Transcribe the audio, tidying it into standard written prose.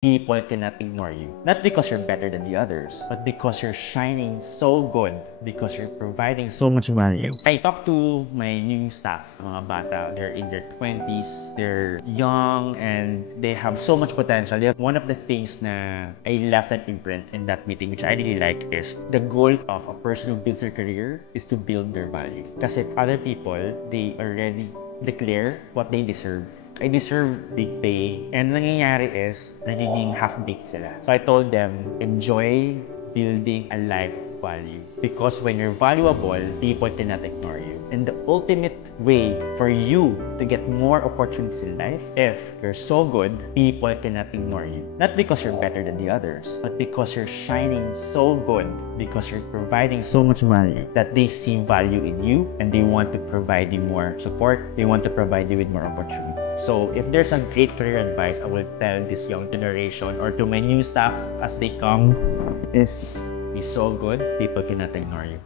People cannot ignore you. Not because you're better than the others, but because you're shining so good, because you're providing so much value. I talked to my new staff, mga bata. They're in their 20s, they're young, and they have so much potential. One of the things na I left an imprint in that meeting, which I really like, is the goal of a person who builds their career is to build their value. Kasi other people, they already declare what they deserve. I deserve big pay. And nangyayari is, nagiging half-baked sila. So I told them, enjoy building a life value. Because when you're valuable, people cannot ignore you. And the ultimate way for you to get more opportunities in life, if you're so good, people cannot ignore you. Not because you're better than the others, but because you're shining so good, because you're providing so much value that they see value in you and they want to provide you more support, they want to provide you with more opportunity. So if there's a great career advice I will tell this young generation or to my new staff as they come is be so good, people cannot ignore you.